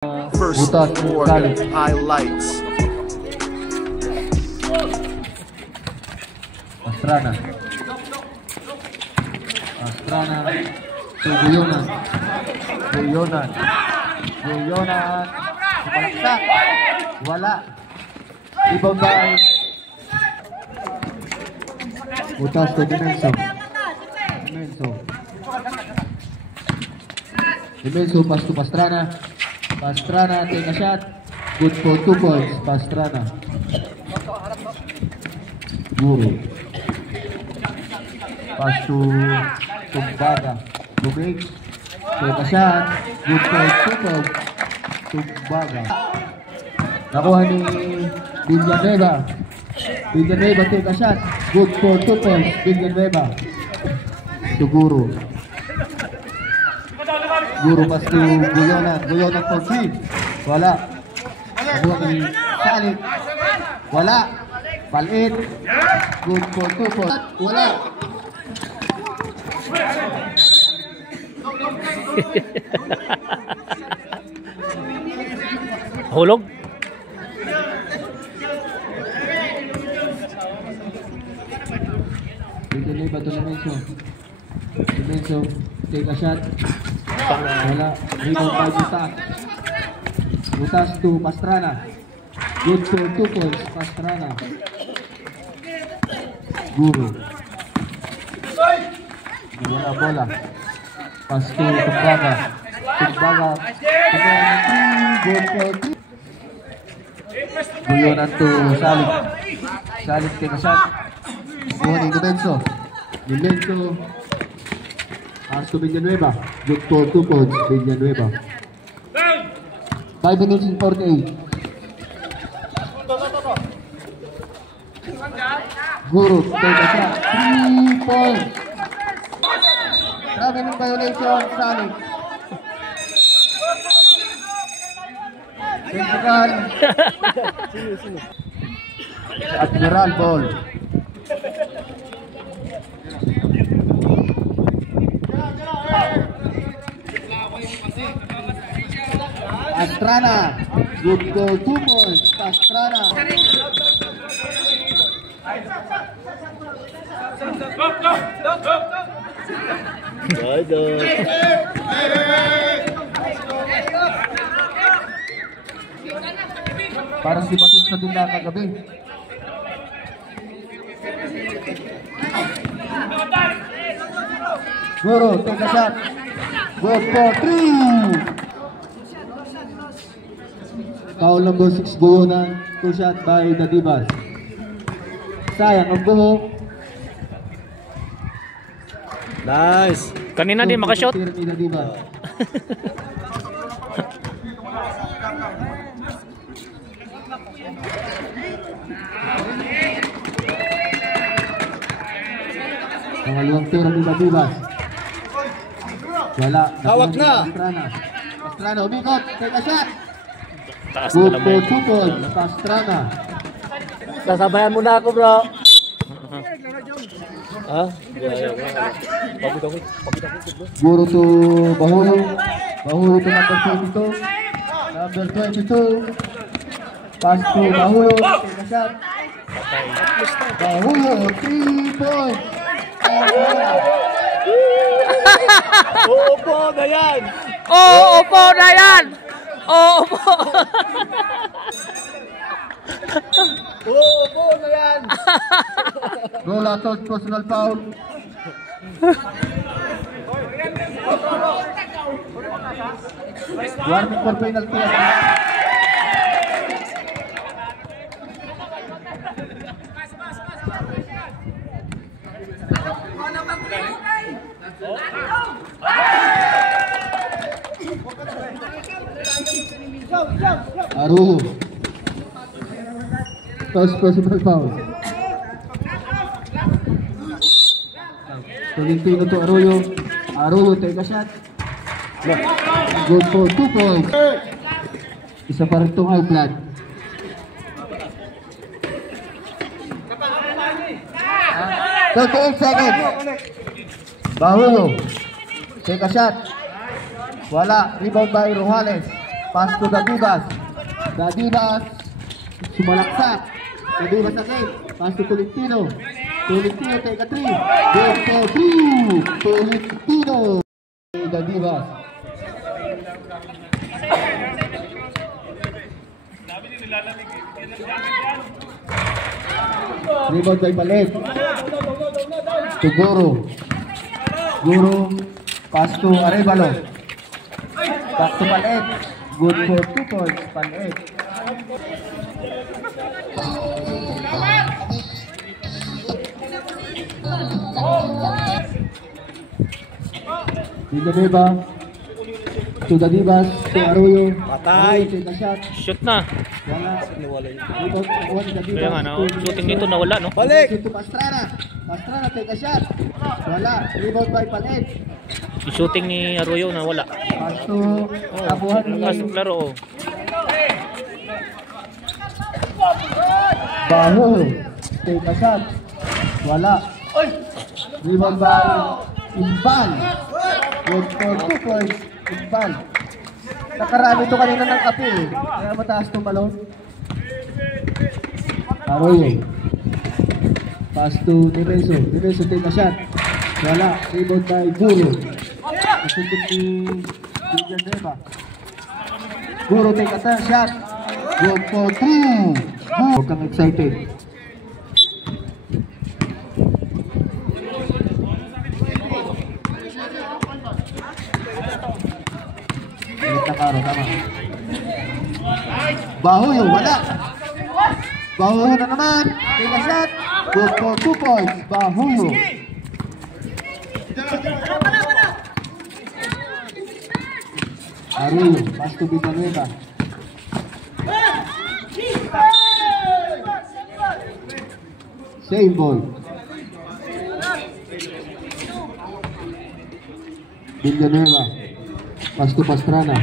First quarter highlights. Pastrana to Guyonan. Palaksak. Wala. Ibang bahay. Butas to Dimenso pass to Pastrana. Pastrana take a shot. Good for 2 points. Pastrana. Guru. Pass to Tumbaga. Lubig. Take a shot. Good for 2 points. Tumbaga. Nakuha ni Villanueva. Villanueva take a shot. Good for 2 points. Villanueva. To Guru. Guru pass to Guyonan. Guyonan for 3. Wala. Nakuha ni Salit. Wala. Palit. Good for 2 points. Wala. Hulog. Villanueva to Dimenso. Dimenso take a shot. Wala. Rebound by Butas. Butas to Pastrana. Good for 2 points. Pastrana. Guru. Wala bola. Pass to Tumbaga. Tumbaga. Good for 2. Guyonan to Salit. Salit take a shot. Morning Dimenso. Dimenso. Pass to Villanueva. Good for 2 points. Villanueva. 5 minutes and 48. Guru take a shot. 3 points. Traveling violation. Salit. Central. Admiral ball. Pastrana. Good for 2 points. Pastrana. Parang si Matus na din na kagabi. Guru, take a shot. Good for 3. Foul number 6 Guyonan. 2 shot by Dadibas. Sayang ang buhok. Nice. Kanina din makashot. Pangalawang tira ni Dadibas. Wala. Hawak na. Pastrana umikot. Take a shot. Taas Good na for naman. 2 points. Pastrana. Sasabayan mo na ako, bro. Ha? Guru to Bahulo. Bahulo to number 22. Number 22. Pass to Bahulo. Take a shot. Bahulo. 3 points. Opo na yan! Opo na yan! Opo! Opo na yan! Roll out of personal foul. Warning for penalty. Aruho. First personal foul. Tolentino to Arroyo. Arroyo take a shot. Good for 2 points. Isa pa rin itong outlet. 38 seconds. Bahulo. Take a shot. Wala. Rebound by Rojales. Pass to Dadibas. Dadibas. Sumalaksak. Dadibas again. Pass to Tolentino. Tolentino take a 3. Good for 2. Tolentino. Dadibas. Rebound by Palet. To Guru. Guru. Pass to Arevalo. Back to Palet. Good for 2 points. Palet. Villanueva. To Dadibas. To Arroyo. Patay. Take a shot. Shoot na. Wala. Kaya nga, no? Shooting dito nawala, no? Balik! To Pastrana. Pastrana take a shot. Wala. Rebound by Palet. Yung shooting ni Arroyo nawala. Pass to tabuhan ni Lakas ng laro, oh. Baho. Take a shot. Wala. Rebound by Imbal. Good for 2 points. Imbal. Nakarami ito kanina ng kape eh. Kaya mataas itong balon. Arroyo. Pass to Nemeso. Nemeso take a shot. Wala. Rebound by Guru. Nasundot ni Villanueva. Guru take a shot. Good for 2. Huwag kang excited. Karo, tama. Bahoyo, wala. Bahoyo na naman. Take a shot. Good for 2 points. Bahoyo. Arroyo, pass to Villanueva. Same ball. Villanueva. Pass to Pastrana.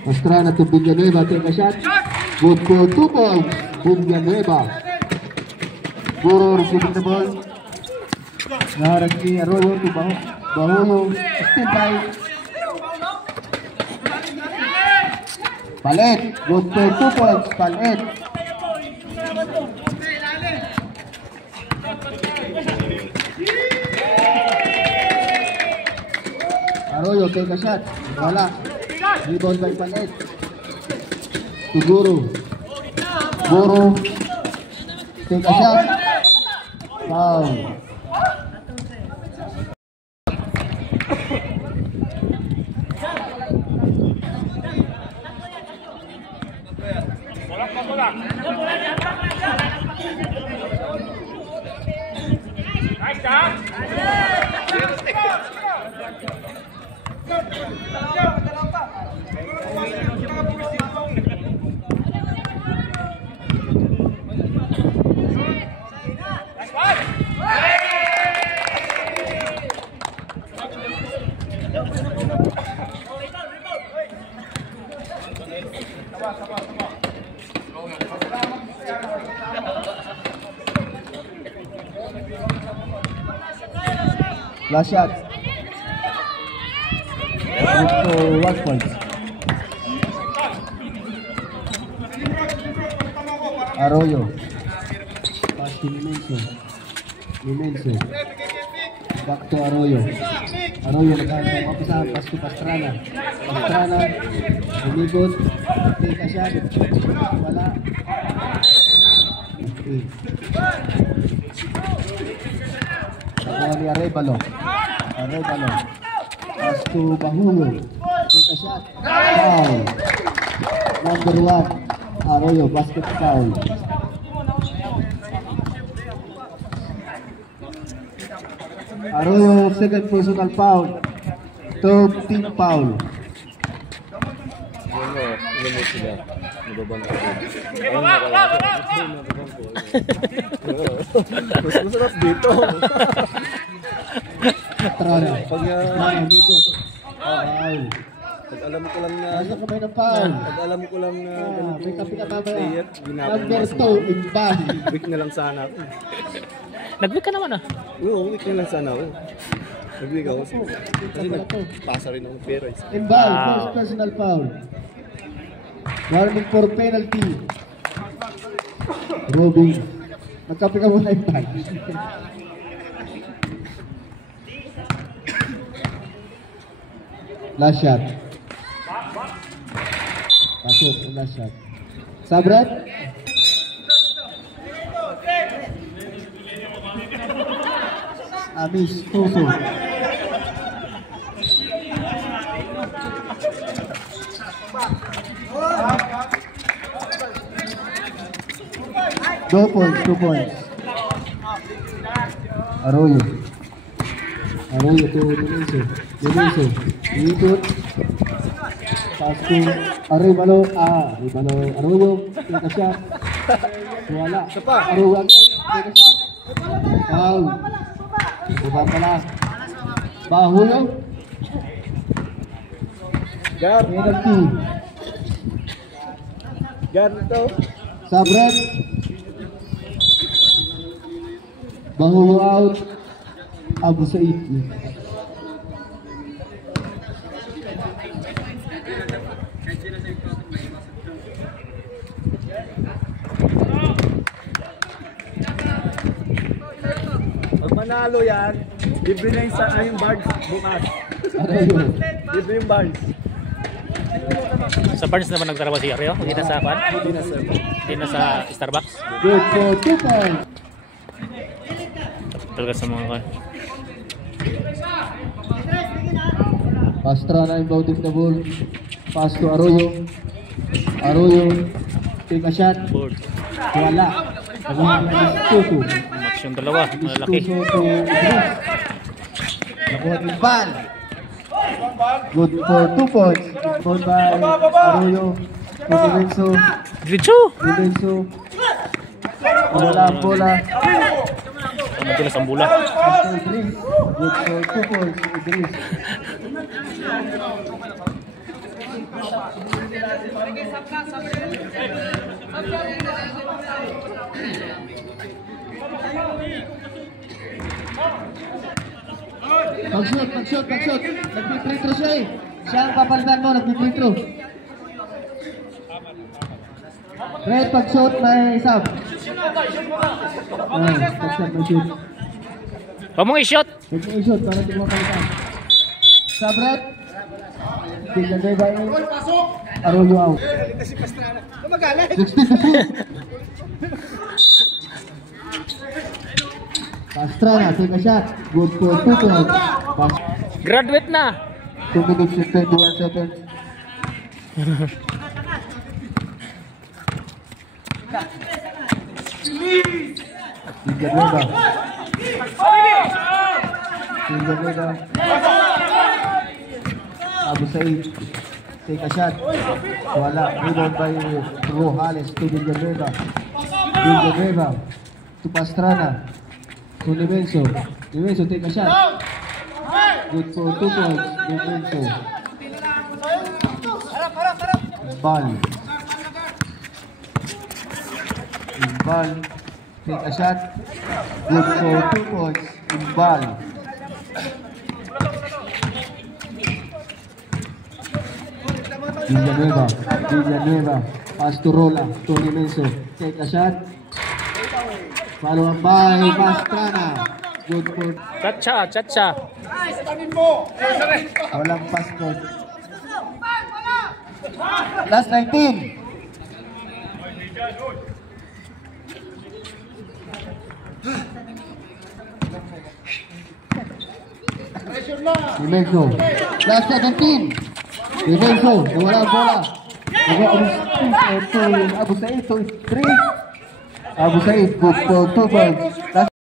Pastrana to Villanueva. Take a shot. Good for 2 points. Villanueva. Guru receiving the ball. Naharap ni Arroyo to Bahoyo. Still by Palet. Good for 2 points. Palet. Arroyo take a shot. Wala. Rebound by Palet. To Guru. Guru. Take a shot. Foul. Last shot. Good for 1 point. Arroyo. Pass to Nemeso. Nemeso. Back to Arroyo. Arroyo nagkakaroon ng kapisahan. Pass to Pastrana. Pastrana. Umikot. Take a shot. Wala. Okay. Nakuha ni Arevalo. Arevalo. Pass to Bahulo. Take a shot. Foul. Number 1. Arroyo. Basket foul. Arroyo. Second personal foul. Third team foul. Mas masarap dito. Trana. Pag pag alam ko lang na Nasa kamay ng foul. pag alam ko lang na May kapit-kapit. player, ginagawa Number ko. 2. Imbal. Weak na lang sana ako. Nag-week ka naman, ah. Oo, weak na lang sana ako. Nag-weak ako. Kasi nagpasa rin ako ng pera. Imbal. Wow. First personal foul. Warning for penalty. Robin. Magkape ka muna yung time. Last shot. Pasok ang last shot. Sabret. Amis Tuso. Two points. Arroyo to Denise. Ikot. Pass to Arroyo. Arroyo. Take a shot. Wala. Arroyo. Take a shot. Foul. Ubang pala. Bahulo. Gar. Penalty. Gar ito. Sabret. Bahulo out. Abu Said. Pag manalo yan, libre na yung Barnes bukas. Arroyo. Libre yung Barnes. Sa Barnes naman nagtrabaho si Arroyo? Hindi na sa Pan? Hindi na sir. Hindi na sa Starbucks? Good for 2 points. Talaga sa mga kan. Pastrana inbounding the ball. Pass to Arroyo. Arroyo. Take a shot. Board. Wala. Tuso. Match yung dalawa. Malalaki. Tuso to Idris. Nakuha ng ball. Good for 2 points. Ball by Arroyo. To Lorenzo. Diretso! Wala ang bola. Ano sila sa bula? To Idris. Good for 2 points. Idris. Mag-shoot. Nagpipray throw siya eh. Siya ang papalitan mo, nagpipray throw. Red, pag-shoot, may sub. Pag-shot, may shoot. Huwag mong i-shot! Huwag mo i-shoot, para hindi mo palitan. Sub, Red. Tignan ba yung Arroyo out. 60-2. Pastrana, take a shot. Good for 2 points. Graduate na! 2 minutes and 21 seconds. Villanueva. Abu Said. Take a shot. Wala. Rebound by Rojales to Villanueva. To Pastrana. To Limenso. Take a shot. Good for 2 points. Limenso. Ball. Take a shot. Good for 2 points. Ball. Villanueva. Pass to Rola. To Limenso. Take a shot. Follow up by Pastrana. Good for... Chacha! Walang pass po. Last 19. Limenso. Last 17. Limenso. Wala bola. Abu Said to 3. Abu Said good for 2 points.